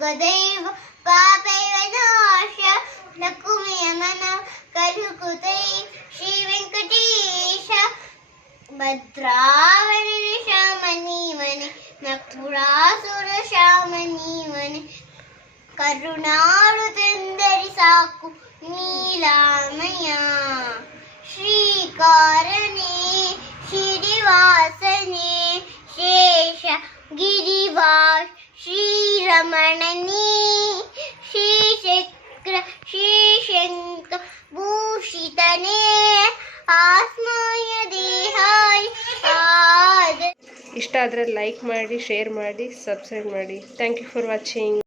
గదైవ పాపైవ దోష నకుమయమనం కలుకుతై శ్రీ వెంకటేశ భద్రావరి శామనీమని నకురాసుర శామనీమని కరుణారుతందరి సాకు నీలామయ శ్రీకారణే శ్రీనివాసనే శేష గిరివాస్ श्री ಶೇಷ ಶ್ರೀ ಶ್ರೀರಮಣನೇ ಶ್ರೀಶಕ್ರ ಶ್ರೀಶಂಕ ಭೂಷಿತನೇ ಆಸ್ಮಾಯ ದೇಹಾಯ ಇಷ್ಟ ಆದರೆ ಲೈಕ್ ಮಾಡಿ ಶೇರ್ ಮಾಡಿ ಸಬ್ಸ್ಕ್ರೈಬ್ ಮಾಡಿ. Thank you for watching